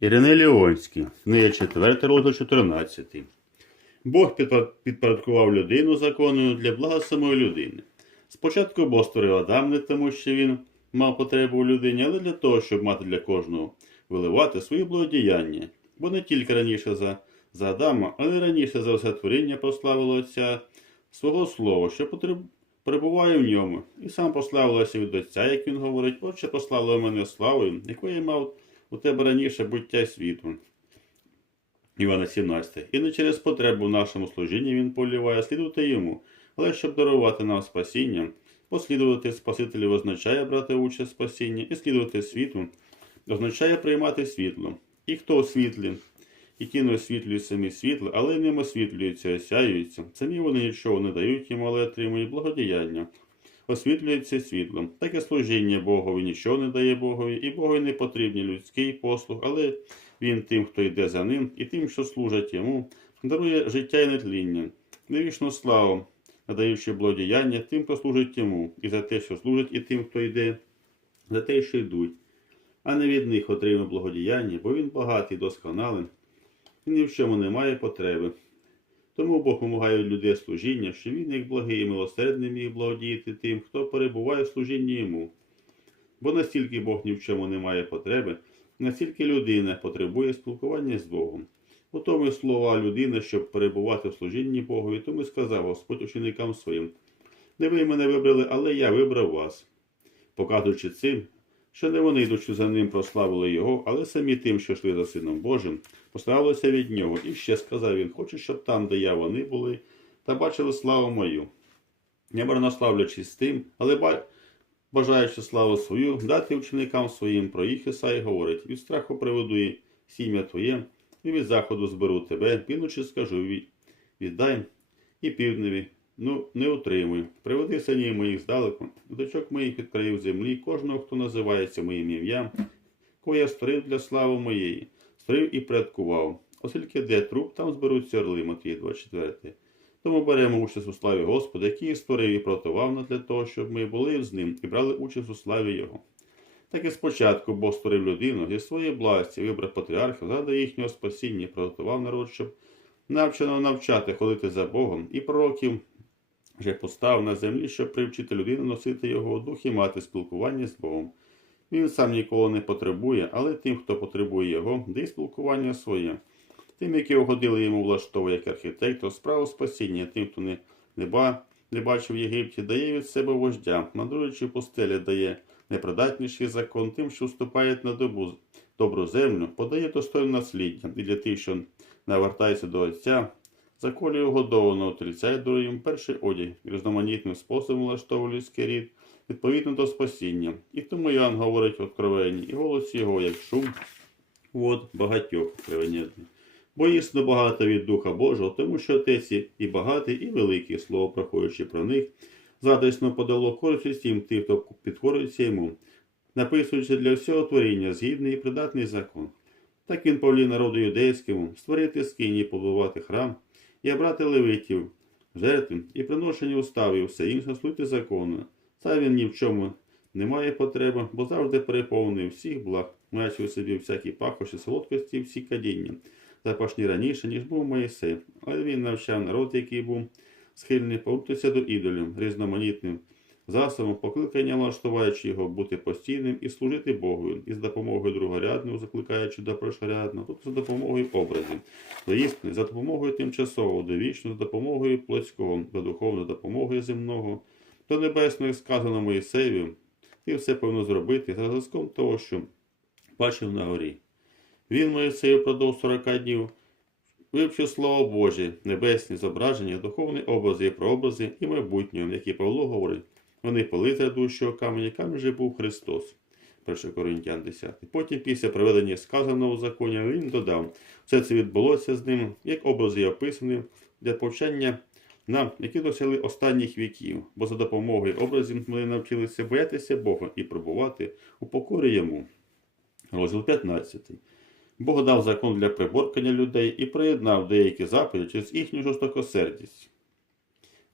Іриней Леонський, книга 4, розділ 14. Бог підпорядкував людину законою для блага самої людини. Спочатку Бог створив Адам не тому, що він мав потребу у людині, але для того, щоб мати для кожного виливати свої благодіяння. Бо не тільки раніше за, за Адама, але й раніше за все творіння прославило Отця свого Слова, що потреб... перебуває в ньому, і сам прославилося від Отця, як він говорить, Отче прославило мене славою, якою я мав у тебе раніше буття світу. Івана 17. І не через потребу в нашому служінні він поліває слідувати йому, але щоб дарувати нам спасіння, послідувати Спасителю означає брати участь в спасінні, і слідувати світу означає приймати світло. І хто у світлі, і ті не освітлюють самі світло, але ним освітлюються, осяюються. Самі вони нічого не дають йому, але отримують благодіяння. Освітлюється світлом. Таке служіння Богові нічого не дає Богові, і Богові не потрібні людський послуг, але він тим, хто йде за ним, і тим, що служать йому, дарує життя і нетління, невічну славу, надаючи благодіяння тим, хто служить йому, і за те, що служить, і тим, хто йде, за те, що йдуть, а не від них отримує благодіяння, бо він багатий, досконалий, і ні в чому не має потреби. Тому Бог вимагає людей служіння, що він, як благий і милосердний, міг благодіяти тим, хто перебуває в служінні йому. Бо настільки Бог ні в чому не має потреби, настільки людина потребує спілкування з Богом. У тому слова людина, щоб перебувати в служінні Богові, тому й сказав Господь ученикам своїм: Не ви мене вибрали, але я вибрав вас, показуючи цим, що не вони, йдучи за ним, прославили його, але самі тим, що йшли за Сином Божим, поставилися від нього. І ще сказав він: Хочу, щоб там, де я вони були, та бачили славу мою. Не марнославлячись тим, але бажаючи славу свою, дати ученикам своїм про їх Ісай говорить, від страху приведу сім'я твоє, і від заходу зберу тебе, півночі скажу, віддай і півдневі, ну не утримуй. Приведи синів моїх здалеку, дочок моїх від країв землі, кожного, хто називається моїм ім'ям, кого я створив для слави моєї, створив і предкував. Оскільки де труп, там зберуться орли, Матвій 24. Тому беремо участь у славі Господа, який створив і приготував нас для того, щоб ми були з ним і брали участь у славі Його. Так і спочатку Бог створив людину зі своєї власті, вибрав патріархів, заради їхнього спасіння, і приготував народ, щоб навчено навчати ходити за Богом, і пророків вже постав на землі, щоб привчити людину носити його у духі, мати спілкування з Богом. Він сам нікого не потребує, але тим, хто потребує його, дає спілкування своє. Тим, які угодили йому влаштовує як архітектор, справу спасіння, тим, хто не, не, ба, не бачив в Єгипті, дає від себе вождя, мандруючи в пустелі, дає непридатніший закон, тим, що вступають на добу, добру землю, подає достойне насліддя, і для тих, що навертаються до Отця, заколює угодовано, отрицяє дороїм перший одяг, різноманітним способом влаштовує людський рід, відповідно до спасіння. І тому Іоанн говорить откровенні, і голос його, як шум вод багатьох откровенятних. Бо істинно багато від Духа Божого, тому що Отець і багатий, і великий, слово, проходячи про них, задайсно подало користь тим, тим, хто підкорюється йому, написуючи для всього творіння згідний і придатний закон. Так він повелів народу юдейському створити скині, побудувати храм і обрати левитів, жертви і приношення уставів, все інше слухати закону. Сам він ні в чому не має потреби, бо завжди переповнив всіх благ, маючи у собі всякі пахощі, солодкості і всі кадіння запашні раніше, ніж був Моїсей, але він навчав народ, який був схильний повертатися до ідолів, різноманітним засобом, покликання влаштуваючи його бути постійним і служити Богу, і з допомогою другорядного, закликаючи до першорядного, тобто за допомогою образів, до істини, за допомогою тимчасового, до вічного, за допомогою плотського, до духовної за допомогою земного, до небесної сказано Моїсеєві, ти все повинно зробити за зразком того, що бачив на горі. Він Моїсею продовж 40 днів вивчив Слово Боже, небесні зображення, духовні образи і прообрази і майбутнього, які Павло говорить. Вони полиття дужчого каменя, яким же був Христос. 1 Коринтян 10. Потім, після проведення сказаного в законі, він додав, все це відбулося з ним, як образи описані для повчання нам, які досягли останніх віків, бо за допомогою образів ми навчилися боятися Бога і пробувати у покорі йому. Розділ 15. Бог дав закон для приборкання людей і приєднав деякі заповіді через їхню жорстокосердість.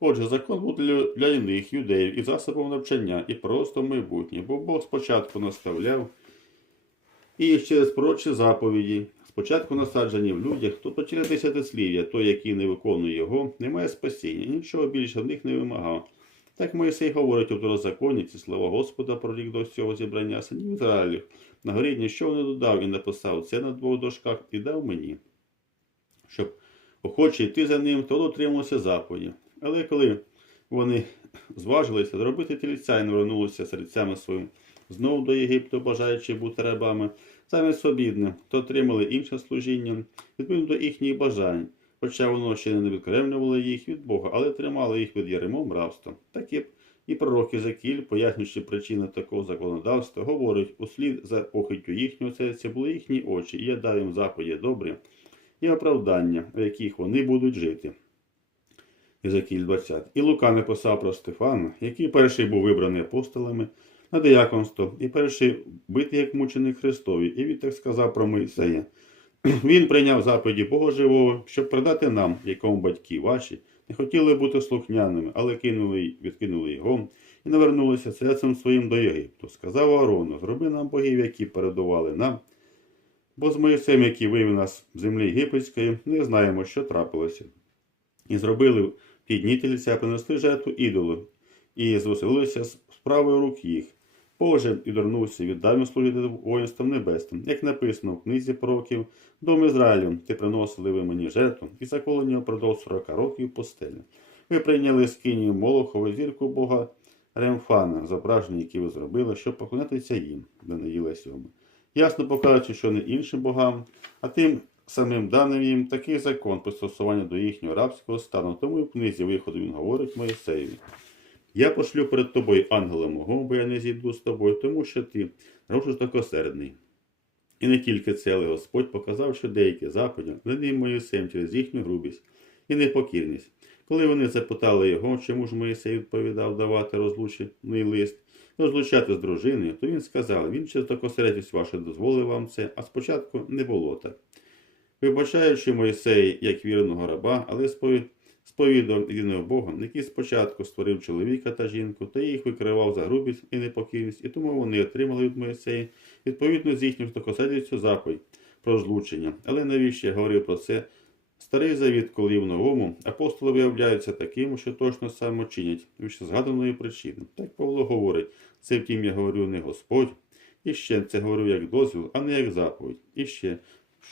Отже, закон був для, для іних юдеїв і засобом навчання, і просто майбутнє, бо Бог спочатку наставляв І через пророчі заповіді, спочатку насаджені в людях, тобто через десятислів'я, той, який не виконує його, не має спасіння, нічого більше в них не вимагав. Так Моїсей говорить у второзаконі, ці слова Господа прорік до цього зібрання синів Ізраїлів. На горі нічого не додав і написав це на двох дошках і дав мені, щоб охоче йти за ним, то дотримувався заповіді. Але коли вони зважилися зробити тільця і не вернулися серцями своїм знову до Єгипту, бажаючи бути рабами, замість свобідним, то отримали інше служіння відповідно до їхніх бажань, хоча воно ще не відкремлювало їх від Бога, але тримало їх від яремом рабства. Так і, і пророк Ізакіль, пояснюючи причини такого законодавства, говорить, услід за похиттю їхнього серця були їхні очі, і я дав їм заповіді добрі і оправдання, в яких вони будуть жити. Ізакіль 20. І Лука написав про Стефана, який перший був вибраний апостолами на дияконство, і перший битий як мученик Христові, і він так сказав про Моїсея. Він прийняв заповіді Бога живого, щоб продати нам, якому батьки ваші, не хотіли бути слухняними, але кинули, відкинули його і навернулися серцем своїм до Єгипту. Сказав Аарону, зроби нам богів, які передували нам, бо з Моїсеєм, який вивів нас з землі єгипетської, не знаємо, що трапилося. І зробили ті принесли жертву ідолу, і звеселилися з правої рук їх. Боже, і вернувся, віддав служити воїнством небесним, як написано в книзі пророків, Дом Ізраїлю, ти приносили ви мені жертву, і заколені впродовж 40 років постелі. Ви прийняли з Кинії Молохову зірку Бога Ремфана, зображення, які ви зробили, щоб поклонятися їм, Даниїла 7. Ясно покажучи, що не іншим богам, а тим самим даним їм такий закон пристосування до їхнього рабського стану. Тому в книзі виходу він говорить Моїсеєві. Я пошлю перед тобою ангела мого, бо я не зійду з тобою, тому що ти жорстокосердний. І не тільки це, але Господь показав, що деякі заповіді над Моїсеєм через їхню грубість і непокірність. Коли вони запитали його, чому ж Моїсей відповідав давати розлучений лист, розлучати з дружиною, то він сказав, він через жорстокосердність ваша дозволив вам це, а спочатку не було так. Вибачаючи Моїсея як вірного раба, але сповідав єдиного Бога, який спочатку створив чоловіка та жінку, та їх викривав за грубість і непокірність, і тому вони отримали від Моїсея відповідно з їхнім стокоседівцю заповідь про злучення. Але навіщо я говорив про це? Старий завіт, коли в новому, апостоли виявляються такими, що точно саме чинять, від згаданої причини. Так Павло говорить, це втім я говорю не Господь, і ще це говорю як дозвіл, а не як заповідь. І ще,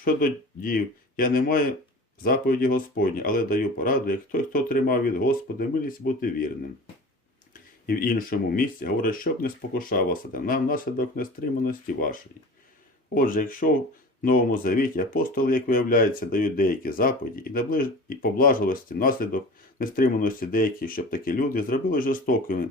щодо дів, я не маю заповіді Господні, але даю пораду, як той, хто тримав від Господа милість бути вірним. І в іншому місці говорить, щоб не спокушав вас сатана внаслідок нестриманості вашої. Отже, якщо в Новому Завіті апостоли, як виявляється, дають деякі заповіді і, наближ... і поблажливості внаслідок нестриманості деяких, щоб такі люди зробили жорстокими,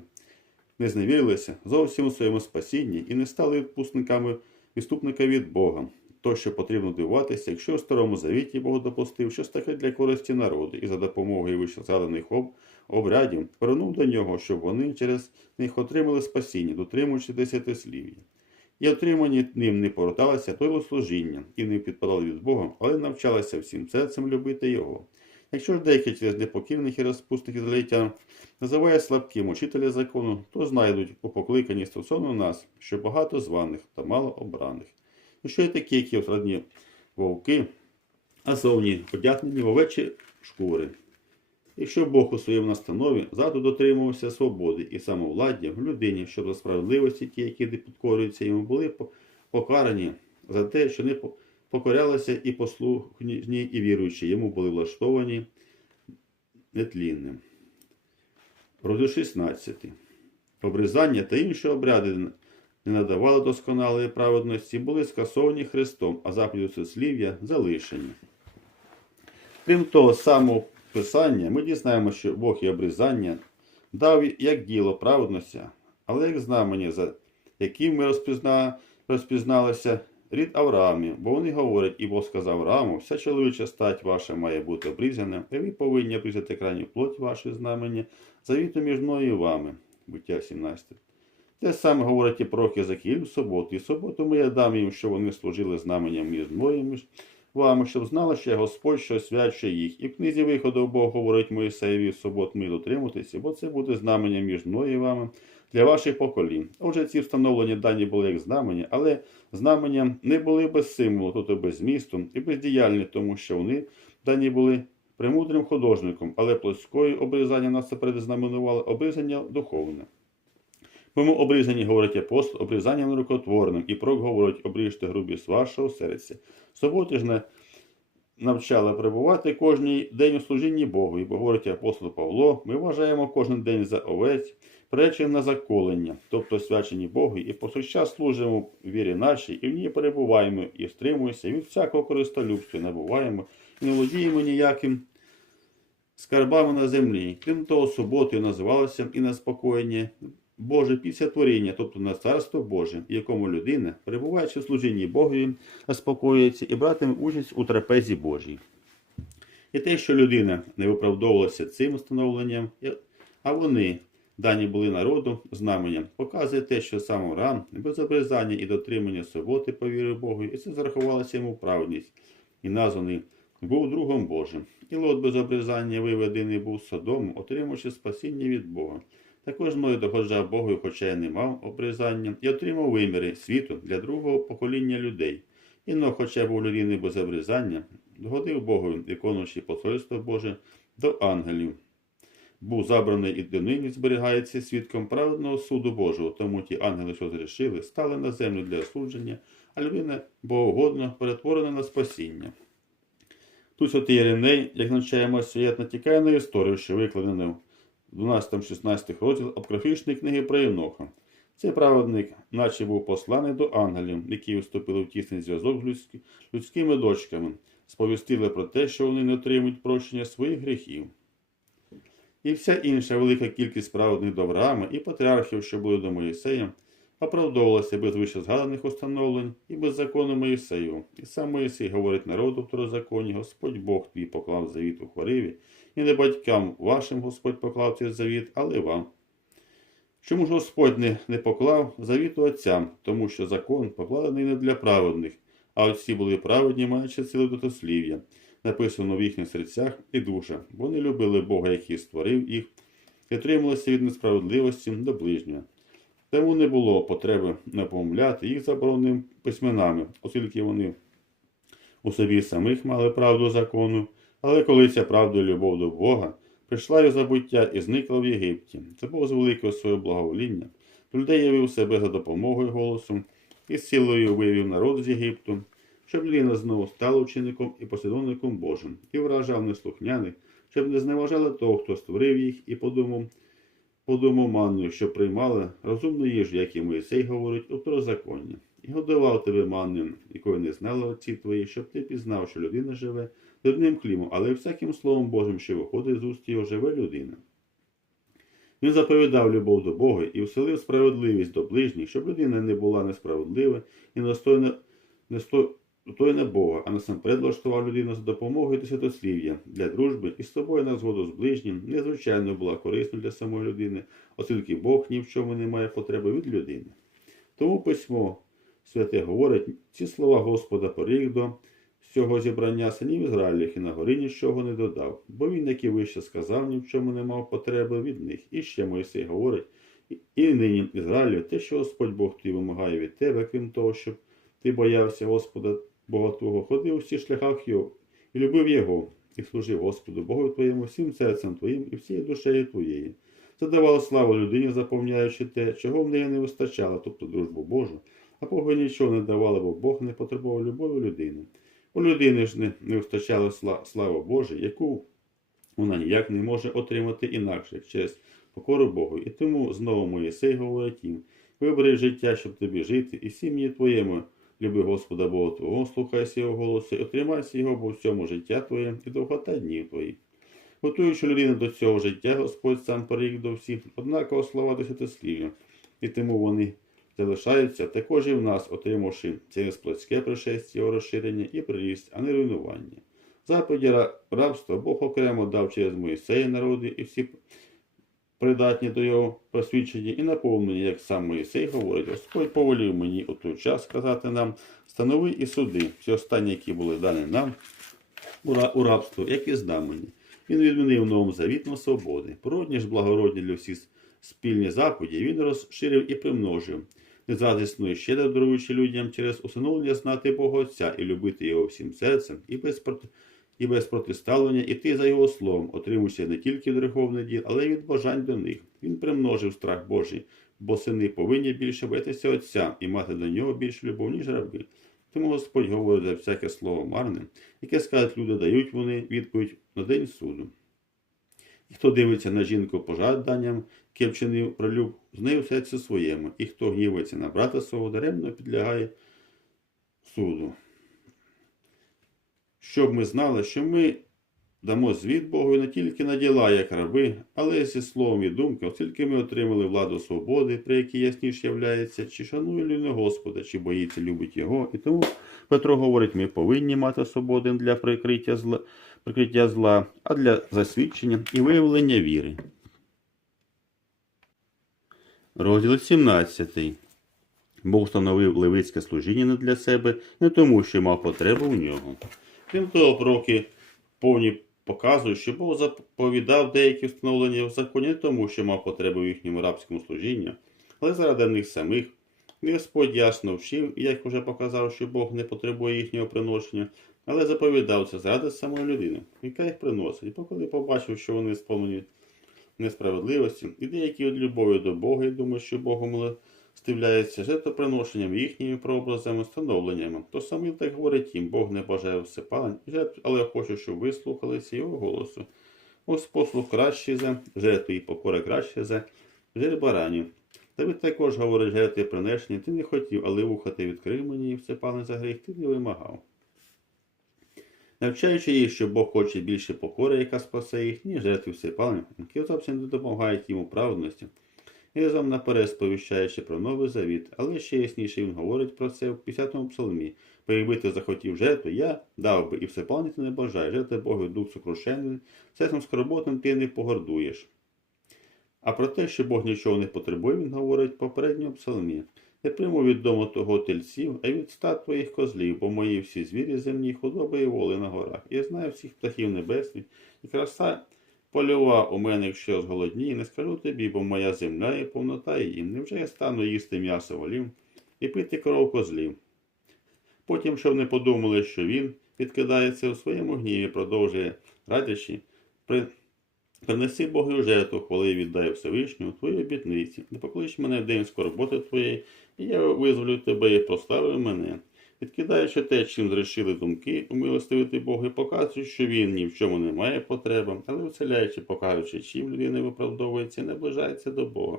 не зневірилися зовсім у своєму спасінні і не стали відпускниками відступника від Бога то, що потрібно дивуватися, якщо в Старому Завіті Бог допустив щось таке для користі народу і за допомогою вищезгаданих об... обрядів вернув до нього, щоб вони через них отримали спасіння, дотримуючи десятислів'я. І отримані ним не поверталися до служіння і не підпадали від Бога, але навчалися всім серцем любити Його. Якщо ж деякі через непокірних і розпусних ізраїльтян називає слабким учителя закону, то знайдуть у покликанні стосовно нас, що багато званих та мало обраних. І що є такі, які осрадні вовки, а зовні одягнені в овечі шкури. Якщо Бог у своєму настанові ззаду дотримувався свободи і самовладдя в людині, щоб за справедливості ті, які підкорюються йому, були покарані за те, що не покорялися і послухні, і віруючі, йому були влаштовані нетлінним. Розділ 16. Обрізання та інші обряди не надавали досконалої праведності, були скасовані Христом, а заповіді сослів'я залишені. Крім того самого Писання, ми дізнаємося, що Бог і обрізання дав як діло праведності, але як знамення, за яким ми розпізна... розпізналися рід Авраамі, бо вони говорять, і Бог сказав Аврааму, вся чоловіча стать ваша має бути обрізана, і ви повинні обрізати крайню плоть вашої знамення, завіту між мною і вами. Буття 17. Те саме говорить і про Хезакіль в суботу. І суботу я дам їм, що вони служили знаменням між мною вами, щоб знали, що я Господь, що освячує їх. І в книзі виходу Бог говорить Моїсеєві в субот ми дотримуватися, бо це буде знаменем між мною і вами. для ваших поколінь. Отже, ці встановлені дані були як знамення, але знамення не були без символу, тобто без змісту і бездіяльні, тому що вони дані були премудрим художником, але плоскою обрізання нас це предзнаменувало обрізання духовне. Тому обрізані говорить апостол, обрізанням рукотворним, і пророк говорить, обріжте грубість вашого серця. Суботи ж не навчала перебувати кожний день у служінні Богу, і говорить апостол Павло, ми вважаємо кожен день за овець, пречі на заколення, тобто свячені Богу, і повсякчас служимо в вірі нашій, і в ній перебуваємо, і стримуємося від всякого користолюбства, і набуваємо, і не володіємо ніяким скарбами на землі. Крім того, суботою називалося і на спокоєння Боже після творіння, тобто на царство Боже, в якому людина, перебуваючи в служінні Богові, заспокоюється і братиме участь у трапезі Божій. І те, що людина не виправдовувалася цим встановленням, а вони дані були народу знаменням, показує те, що сам ран, без обрізання і дотримання суботи по вірі Богу, і це зарахувалося йому в праведність, і названий був другом Божим. І лот без обрізання виведений був Содому, отримавши спасіння від Бога. Також мною догоджав Богу, хоча я не мав обрізання, і отримав виміри світу для другого покоління людей. Іно, хоча був людиною без обрізання, догодив Богу, виконуючи посольство Боже до ангелів. Був забраний і донині зберігається свідком праведного суду Божого, тому ті ангели, що зрішили, стали на землю для осудження, а людина богоугодно перетворена на спасіння. Тут святий Іриней, як навчаємо свят, натякає на історію, що викладена в 12-16 розділ апокрифічної книги про Єноха. Цей праведник, наче був посланий до ангелів, які вступили в тісний зв'язок з людськими дочками, сповістили про те, що вони не отримують прощення своїх гріхів. І вся інша велика кількість праведних до Авраама і патріархів, що були до Моїсея, оправдовувалася без вище згаданих установлень і без закону Моїсею. І сам Моїсей говорить народу в второзаконі, Господь Бог твій поклав завіт у хвориві, і не батькам вашим Господь поклав цей завіт, але вам. Чому ж Господь не, не поклав завіту отцям, тому що закон покладений не для праведних, а отці були праведні, маючи сили дотослів'я, написано в їхніх серцях і душах. Вони любили Бога, який створив їх, і трималися від несправедливості до ближнього. Тому не було потреби напомляти їх забороненими письменами, оскільки вони у собі самих мали правду закону, але коли ця правда і любов до Бога прийшла в забуття і зникла в Єгипті, це було з великого свого благовоління, то людей явив себе за допомогою голосу і з силою вивів народ з Єгипту, щоб людина знову стала учеником і послідовником Божим, і вражав неслухняних, щоб не зневажали того, хто створив їх, і подумав, подумав манною, що приймали розумну їжу, як і Моїсей говорить у второзаконні. І годував тебе манною, якої не знали отці твої, щоб ти пізнав, що людина живе не одним хлібом, але й всяким словом Божим, що виходить з уст його, живе людина. Він заповідав любов до Бога і вселив справедливість до ближніх, щоб людина не була несправедлива і настойна, достойна Бога, а насамперед влаштував людину за допомогою до святослів'я для дружби і з тобою на згоду з ближнім незвичайно була корисна для самої людини, оскільки Бог ні в чому не має потреби від людини. Тому письмо святе говорить ці слова Господа порік до цього зібрання синів Ізраїліх і на горі нічого не додав, бо він, як і вище сказав, ні в чому не мав потреби від них. І ще Мойсей говорить, і нині Ізраїлю, те, що Господь Бог твій вимагає від тебе, крім того, щоб ти боявся Господа Бога Твого, ходив у всіх шляхах Його і любив Його, і служив Господу Богу твоєму всім серцем твоїм і всією душею твоєю. Це давало славу людині, заповняючи те, чого в неї не вистачало, тобто дружбу Божу, а Богу нічого не давало, бо Бог не потребував любові людини. У людини ж не, вистачало слава Божа, яку вона ніяк не може отримати інакше, через покору Богу. І тому знову Моїсей говорить їм, вибери життя, щоб тобі жити, і сім'ї твоєму, люби Господа Бога Твого, слухайся Його голосу, і отримайся Його бо всьому життя твоє і довгота днів твоїх. Готуючи людину до цього життя, Господь сам порік до всіх, однаково слова до святослів'я, і тому вони залишаються також і в нас, отримавши це несплотське пришестя його розширення і приріст, а не руйнування. Заповіді рабства Бог окремо дав через Моїсея народи і всі придатні до його посвідчення і наповнені, як сам Моїсей говорить, Господь повелів мені у той час сказати нам, станови і суди, всі останні, які були дані нам у рабство, як і знамені. Він відмінив новому завітну свободи, породні ж благородні для всіх спільні заповіді він розширив і примножив, незазісно і щедро даруючи людям через усиновлення знати Бога Отця і любити його всім серцем, і без, проти... і без протиставлення іти за його словом, отримуючи не тільки від греховних діл, але й від бажань до них. Він примножив страх Божий, бо сини повинні більше боятися Отця і мати до нього більше любов, ніж раби. Тому Господь говорить за всяке слово марне, яке скажуть люди, дають вони відповідь на день суду. І хто дивиться на жінку пожаданням, яке вчинив пролюб, з нею все це своєму, і хто гнівається на брата свого, даремно підлягає суду. Щоб ми знали, що ми дамо звіт Богу не тільки на діла, як раби, але й зі словом і думкою, оскільки ми отримали владу свободи, при якій ясніше являється, чи шанує людина Господа, чи боїться, любить його. І тому Петро говорить, ми повинні мати свободу для прикриття зла, прикриття зла, а для засвідчення і виявлення віри. Розділ 17. Бог встановив левицьке служіння не для себе, не тому, що мав потребу в нього. Крім того, пророки повні показують, що Бог заповідав деякі встановлення в законі не тому, що мав потребу в їхньому рабському служінні, але заради них самих. І Господь ясно вчив, і як вже показав, що Бог не потребує їхнього приношення, але заповідав це заради самої людини, яка їх приносить. Бо коли побачив, що вони сповнені несправедливості, і деякі від любові до Бога і думають, що Богом милостивляється жертвоприношенням, їхніми прообразами, становленнями, то самі так говорить їм, Бог не бажає всепалень, жертв, але хоче, щоб ви слухалися його голосу. Ось послух кращий за жертву і покора краще за жир баранів. Давид також говорить жертви принесення, ти не хотів, але вуха ти відкрив мені і всепалень за гріх ти не вимагав. Навчаючи їх, що Бог хоче більше покори, яка спасе їх, ніж жертви всепалення, які зовсім не допомагають їм у праведності. І разом наперед сповіщаючи про новий завіт, але ще ясніше він говорить про це в 50-му псалмі. Бо якби ти захотів жертву, я дав би і всепалення ти не бажає, жертви Богу дух сокрушений, серцем скорботним ти не погордуєш. А про те, що Бог нічого не потребує, він говорить в попередньому псалмі. Не прийму від дому того тельців, а від стад твоїх козлів, бо мої всі звірі земні, худоби і воли на горах. Я знаю всіх птахів небесних, і краса польова у мене, якщо зголоднію, не скажу тобі, бо моя земля і повнота її. Невже я стану їсти м'ясо волів і пити кров козлів? Потім, щоб не подумали, що він відкидається у своєму гніві, продовжує радячи, при... принеси Богу жертву, хвали і віддай Всевишню, твої обітниці, не поклич мене в день скорботи твоєї, і я визволю тебе і поставив мене. Відкидаючи те, чим зрішили думки, умилостивити Бога і показуючи, що він ні в чому не має потреби, але вселяючи, показуючи, чим людина виправдовується і наближається до Бога.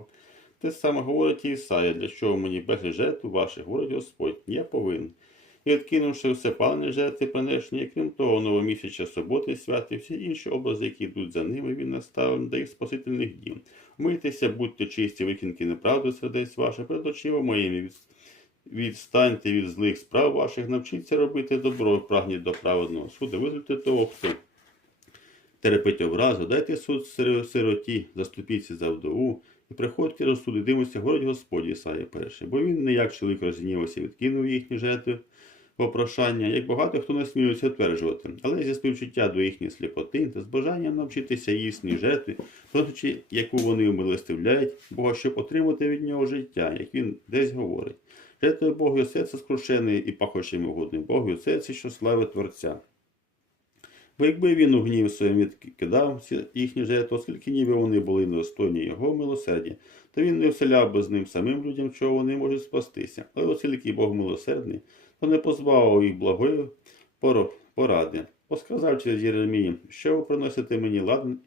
Те саме говорить Ісая, для чого мені без жертв ваших, говорить Господь, я повинен. І відкинувши все палення жертви принесення, крім того, новомісяча суботи, святи, всі інші образи, які йдуть за ними, він наставив до їх спасительних дім. Мийтеся, будьте чисті, викиньте неправду сердець ваших, перед очима моїми. Відстаньте від злих справ ваших, навчіться робити добро, прагніть до праведного суду, визвольте того, хто терпить образу, дайте суд сироті, заступіться за вдову, і приходьте до суду, дивимося, говорить Господь Ісая перший, бо він не як чоловік розгнівався, відкинув їхні жертви попрошання, як багато хто насмілюється тверджувати, але зі співчуття до їхньої сліпоти та з бажанням навчитися їсні жертви, просячи, яку вони умилостивляють, Бога, щоб отримати від нього життя, як він десь говорить. Жертвою Богу серце скрушене і пахощем угодним Богу серце, що славить Творця. Бо якби він у гнів своїм відкидав їхні жертви, оскільки ніби вони були недостойні його милосердя, то він не вселяв би з ним самим людям, чого вони можуть спастися. Але оскільки Бог милосердний, то не позбавив їх благої поради. Бо сказав через Єремії, що ви приносите мені ладн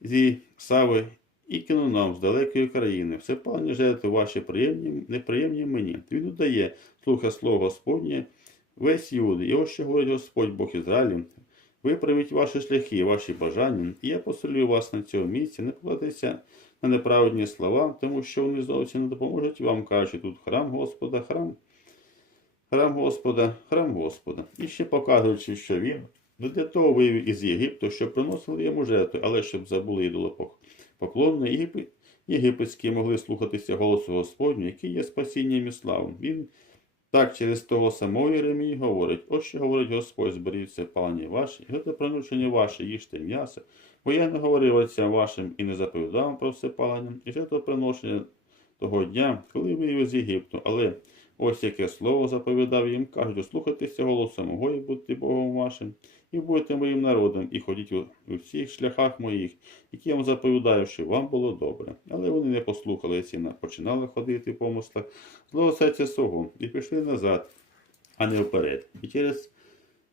зі Сави і кину нам з далекої країни. Все пані жертви ваші приємні, неприємні мені. Він додає слуха слово Господнє, весь Юди. І ось що говорить Господь Бог Ізраїлю. Виправіть ваші шляхи, ваші бажання, і я посилю вас на цьому місці, не покладися на неправедні слова, тому що вони зовсім не допоможуть вам, кажучи, тут храм Господа, храм, храм Господа, храм Господа. І ще показуючи, що він не для того вивів із Єгипту, щоб приносили йому жертви, але щоб забули ідолопоклонні єгипетські могли слухатися голосу Господню, який є спасінням і славом. Він Так через того самого Єремій говорить, ось що говорить Господь, зберіть все пані ваші, і приношення ваше, їжте м'ясо, бо я не говорив отцям вашим і не заповідав про все палення, і це то приношення того дня, коли вивів з Єгипту, але ось яке слово заповідав їм, кажуть, слухайтеся голосу мого і будьте Богом вашим, і будьте моїм народом, і ходіть у, всіх шляхах моїх, які я вам заповідаю, що вам було добре. Але вони не послухали ціна, починали ходити в помислах злого серця свого, і пішли назад, а не вперед. І через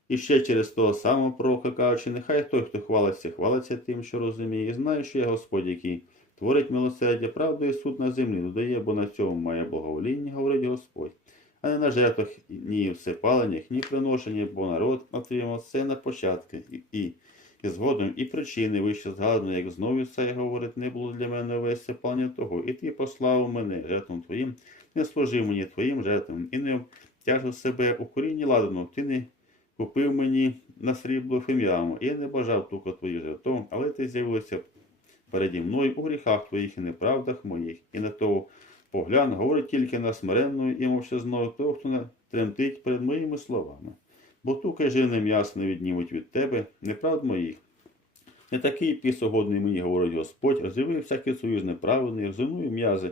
і ще через того самого пророка кажучи, нехай той, хто хвалиться, хвалиться тим, що розуміє, і знає, що я Господь, який творить милосердя, правду і суд на землі, додає, бо на цьому має благовоління, говорить Господь. А не на жертвах, ні всепаленнях, ні приношенні, бо народ отримав все на початку, і, і, і згодом і причини вище згадано, як знову це говорить, не було для мене весь всепалення того, і ти послав мене жертвам твоїм, не служив мені твоїм жертвам, і не тяжив себе у корінні ладану, ти не купив мені на срібло фім'яму, і я не бажав тука твоїх жертв, але ти з'явилася переді мною у гріхах твоїх і неправдах моїх, і на того поглян говорить тільки на смиренну і мовчазного того, хто не тремтить перед моїми словами. Бо тука жирне м'ясо не віднімуть від тебе, неправд моїх. Не такий пісогодний мені, говорить Господь, роз'явив всякий союз неправильний, розумує м'язи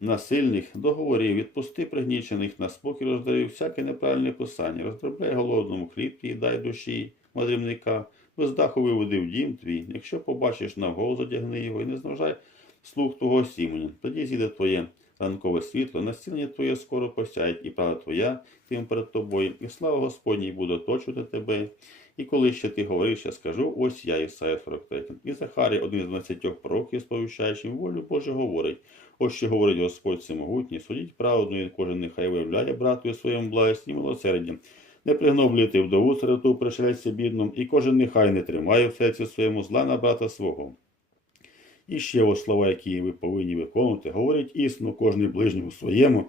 насильних, договорів, відпусти пригнічених на спокій, роздарив всяке неправильне писання, роздробляй голодному хліб твій, дай душі мандрівника, без даху виведи в дім твій, якщо побачиш навгол, задягни його і не знажай слух твого сімені, тоді зійде твоє ранкове світло, настілення твоє скоро посяють, і правда твоя тим перед тобою, і слава Господній буде оточувати тебе. І коли ще ти говориш, я скажу, ось я, Ісая 43. І Захарій, один з 12 пророків, сповіщаючим волю Божу, говорить, ось що говорить Господь Всемогутній, судіть правду, і кожен нехай виявляє брату своєму благості і милосердям. Не пригноблюйте вдову сироту пришельця бідному, і кожен нехай не тримає в серці своєму зла на брата свого. І ще ось слова, які ви повинні виконувати, говорить істину кожний ближньому своєму,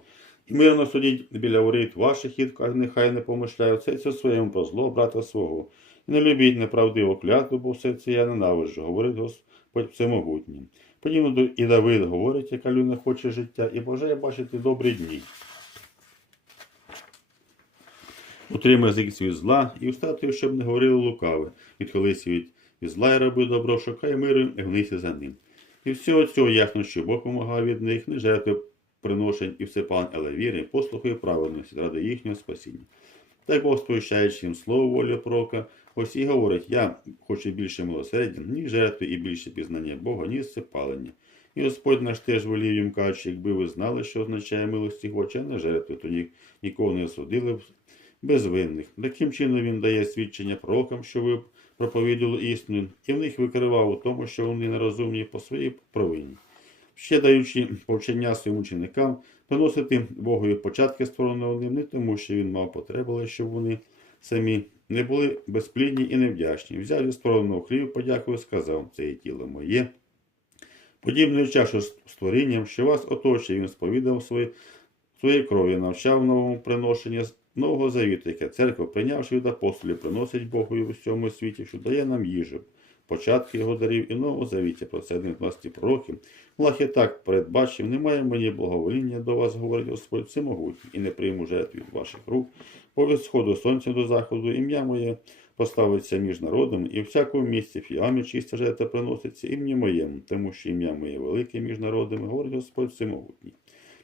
і мирно судіть біля воріт ваших, і нехай не помишляє в серці своєму про зло брата свого. І не любіть неправдиву клятву, бо в серці я ненавиджу, говорить Господь Всемогутній. Подібно і Давид говорить, яка людина хоче життя, і бажає бачити добрі дні. Утримай язик від зла і устати, щоб не говорили лукаве. Відхилися від, від зла і роби добро, шукай миру і гнися за ним. І всього цього ясно, що Бог помагав від них, не жертви приношень і все пан, але віри, послуху і праведності ради їхнього спасіння. Так Бог, сповіщаючи їм слово волі пророка, ось і говорить, я хочу більше милосердя, ні жертви і більше пізнання Бога, ні всепалення. І Господь наш теж волів їм кажучи, якби ви знали, що означає милості Хоча, не жертви, то ні, нікого не осудили б безвинних. Таким чином він дає свідчення пророкам, що ви проповідували істину, і в них викривав у тому, що вони нерозумні по своїй провині. Ще даючи повчення своїм ученикам, приносити Богові початки створеного ним не тому, що він мав потребу, але щоб вони самі не були безплідні і невдячні. Взяв зі створеного хліб, подякував, сказав, це є тіло моє. Подібною чашу створінням, що вас оточує, він сповідав свої, своєї крові, навчав новому приношенні Нового завіту, яке церква, прийнявши від апостолів, приносить Богові в усьому світі, що дає нам їжу. Початки його дарів і нового завіття, про це один з 12 пророків. Влах і так передбачив, немає мені благовоління до вас, говорить Господь Всемогутній, і не прийму жертв від ваших рук. Бо від сходу сонця до заходу ім'я моє поставиться між народами, і в всякому місці фіамі чиста жертва приноситься ім'я моєму, тому що ім'я моє велике між народами, говорить Господь Всемогутній.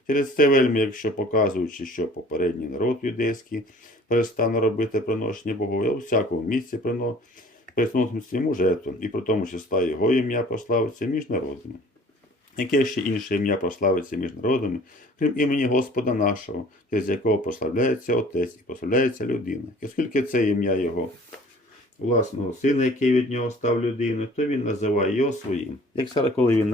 Через це вельми, якщо показуючи, що попередній народ юдейський перестане робити приношення Богові, у всякому місці прино, приносить йому жертву, і при тому числа його ім'я прославиться між народами. Яке ще інше ім'я прославиться між народами, крім імені Господа нашого, через якого прославляється Отець і прославляється людина. І оскільки це ім'я Його власного сина, який від нього став людиною, то він називає його своїм. Як зараз, коли він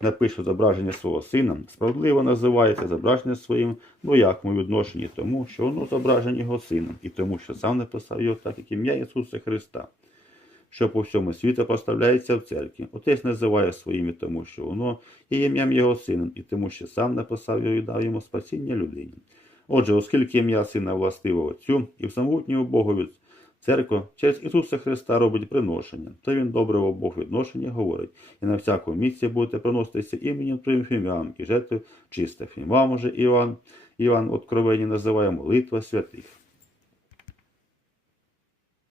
на напише зображення свого сина, справедливо називається зображення своїм двоякому відношенні тому, що воно зображення його сином, і тому, що сам написав його так, як ім'я Ісуса Христа, що по всьому світу проставляється в церкві. Отець називає своїм тому, що воно є ім'ям його сином, і тому, що сам написав його і дав йому спасіння людині. Отже, оскільки ім'я сина властиво Отцю і в самотнього Богові Церква через Ісуса Христа робить приношення. Та він добре в обох відношеннях говорить, і на всякому місці будете приноситися іменем Твоїм фім'ям, і жертви чистих. І вам уже Іван, Іван Откровені називає молитва святих.